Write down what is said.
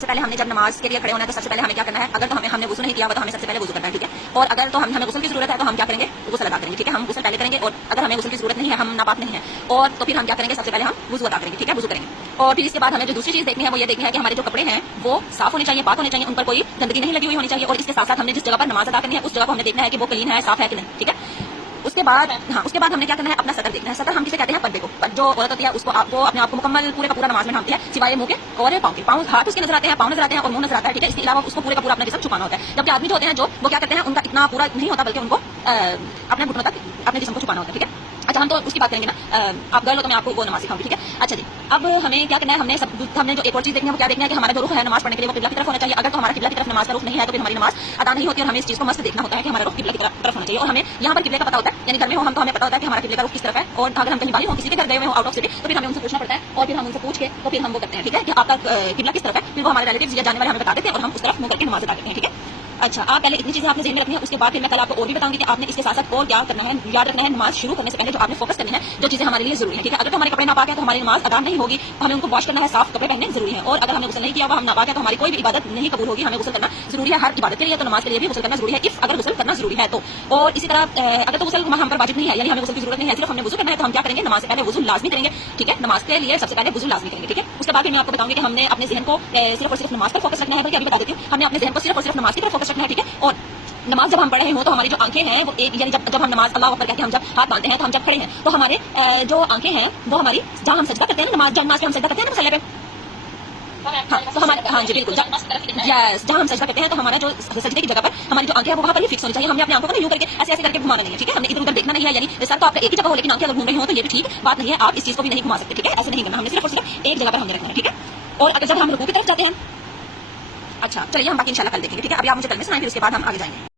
سے پہلے ہم نے جب نماز کے لیے کھڑے ہونا ہے تو سب سے پہلے ہمیں کیا کرنا ہے، اگر تو ہم نے غسل نہیں کیا ہوا تو ہمیں سب سے پہلے وضو کرنا ہے، ٹھیک ہے. اور اگر تو ہمیں غسل کی ضرورت ہے تو ہم کیا کریں گے، غسل ادا کریں گے، ٹھیک ہے. ہم غسل پہلے کریں گے، اور اگر ہمیں غسل کی ضرورت نہیں ہے، ہم ناپاک نہیں ہے، اور تو پھر ہم کیا کریں گے، سب سے پہلے ہم وضو ادا کریں گے، ٹھیک ہے، وضو کریں گے. اور پھر اس کے بعد ہمیں جو دوسری چیز دیکھنی ہے وہ یہ دیکھنی ہے کہ ہمارے جو کپڑے ہیں وہ صاف ہونے چاہیے، پاک ہونے چاہیے، ان پر کوئی گندگی نہیں لگی ہوئی ہونی چاہیے. اور اس کے ساتھ ساتھ ہم نے جس جگہ پر نماز ادا کرنی ہے اس جگہ کو ہم نے دیکھنا ہے کہ وہ کلین ہے، صاف ہے کہ نہیں، ٹھیک ہے. اس کے بعد ہم نے کیا کرنا ہے، اپنا سطر دیکھنا ہے. سطر ہم کسے کہتے ہیں، پردے کو. جو عورت ہوتی ہے اس کو وہ اپنے آپ کو مکمل پورے کا پورا نماز میں ڈھانپتی ہے سوائے منہ کے اور پاؤں کے. پاؤں ہاتھ اس کے نظر آتے ہیں، پاؤں نظر آتے ہیں اور منہ نظر آتا ہے، ٹھیک ہے. اس کے علاوہ اس کو پورے کا پورا اپنا جسم چھپانا ہوتا ہے. جبکہ آدمی جو ہوتے ہیں جو وہ کیا کرتے ہیں، ان کا اتنا پورا نہیں ہوتا بلکہ ان کو اپنے گھٹنوں تک اپنے جسم کو چھپانا ہوتا ہے، ٹھیک ہے. اچھا، ہم تو اس کی بات کریں گے نا، آپ گرل ہو تو میں آپ کو وہ نماز سکھاؤں گی، ٹھیک ہے. اچھا جی، اب ہمیں کیا کرنا ہے، ہم نے جو ایک اور چیز دیکھنی ہے وہ کیا دیکھنا ہے کہ ہمارا جو رخ ہے نماز پڑھنے کے لیے وہ قبلہ کی طرف ہونا چاہیے. اگر تو ہمارا قبلہ کی طرف نماز کا رخ نہیں ہے تو پھر ہماری نماز ادا نہیں ہوتی، اور ہمیں اس چیز کو مست دیکھنا ہوتا ہے کہ ہمارا رخ قبلہ کی طرف ہونا چاہیے. اور ہمیں یہاں پر قبلے کا پتہ ہوتا ہے، یعنی گھر میں ہو ہم تو ہمیں پتہ ہوتا ہے کہ ہمارا قبلے کا رخ کس طرف ہے. اور اگر ہم کہیں باہر ہوں، کسی کے گھر گئے ہوئے ہوں آؤٹ آف سٹی، تو پھر ہمیں ان سے پوچھنا پڑتا ہے، اور پھر ہم ان سے پوچھ کے تو پھر ہم وہ کرتے ہیں، ٹھیک ہے، کہ آپ کا قبلہ کس طرف ہے. پھر وہ ہمارے ریلیٹیوز یا جانے والے ہمیں بتا دیتے ہیں اور ہم اس طرف منہ کر کے نماز ادا کرتے ہیں، ٹھیک ہے. اچھا، آپ پہلے اتنی چیزیں آپ نے ذہن میں رکھنی ہے. اس کے بعد پھر میں کل آپ کو اور بھی بتاؤں گی کہ آپ نے اس کے ساتھ ساتھ اور کیا کرنا ہے، یاد رکھنا ہے. نماز شروع کرنے سے پہلے جو آپ نے فوکس کرنی ہے، جو چیزیں ہمارے لیے ضروری ہیں، ٹھیک ہے. اگر تو ہمارے کپڑے ناپاک ہیں تو ہماری نماز ادا نہیں ہوگی، ہمیں ان کو واش کرنا ہے، صاف کپڑے پہننے ضروری ہیں. اور اگر ہم نے غسل نہیں کیا ہوا، ہم ناپاک ہے تو ہماری کوئی بھی عبادت نہیں قبول ہوگی. ہمیں غسل کرنا ضروری ہے ہر عبادت کے لیے، تو نماز کے لیے بھی غسل کرنا ضروری ہے اگر غسل کرنا ضروری ہے تو. اور اسی طرح اگر تو غسل ہم پر واجب نہیں ہے، یعنی ہمیں غسل کی ضرورت نہیں ہے، صرف ہم نے وضو کرنا ہے، تو ہم کیا کریں گے، نماز سے پہلے وضو لازمی کریں گے، ٹھیک ہے. نماز کے لیے سب سے پہلے وضو لازمی کریں گے، ٹھیک ہے. اس کے بعد پھر میں آپ کو بتاؤں گی کہ ہم نے اپنے ذہن کو صرف اور صرف نماز پر فوکس رکھنا ہے. بلکہ ابھی بتا دیتی ہوں، ہم نے اپنے ذہن کو صرف اور صرف نماز کی طرف فوکس رکھنا ہے، ٹھیک ہے. اور نماز جب ہم پڑھ رہے ہوں تو ہماری جو آنکھیں ہیں وہ ایک، یعنی جب ہم نماز اللہ اکبر کہتے ہیں، ہم جب ہاتھ باندھتے ہیں تو ہم جب کھڑے ہیں تو ہمارے جو آنکھیں ہیں وہ ہماری جہاں ہم سجدہ کرتے ہیں نا، نماز پہ ہم سجدہ کرتے ہیں نا مسلح پہ، تو ہمارے، ہاں جی بالکل، یس، جہاں ہم سجدہ کرتے ہیں تو ہمارا جو سجدے کی جگہ پر ہماری جو آنکھیں ہیں وہ وہاں پر ہی فکس ہونی چاہیے. ہم نے اپنے آنکھوں کو یوں کر کے ایسے ایسے کر کے گھمانا نہیں ہے، ٹھیک ہے. ہم نے ادھر ادھر دیکھنا نہیں ہے، یعنی سر تو آپ کا ایک ہی جگہ ہو لیکن آنکھیں اگر گھوم رہی ہوں تو یہ بھی ٹھیک بات نہیں ہے. آپ اس چیز کو بھی نہیں گھما سکتے، ٹھیک ہے. ایسے نہیں کرنا، ہم نے صرف اور صرف ایک جگہ پر ہم نے رکھنا ہے، ٹھیک ہے. اور اگر جب ہم رکوع کی طرف جاتے ہیں، اچھا چلیے ہم باقی انشاءاللہ کل دیکھیں گے، ٹھیک ہے. ابھی آپ مجھے کل میں سنائیں، پھر اس کے بعد ہم آگے جائیں گے.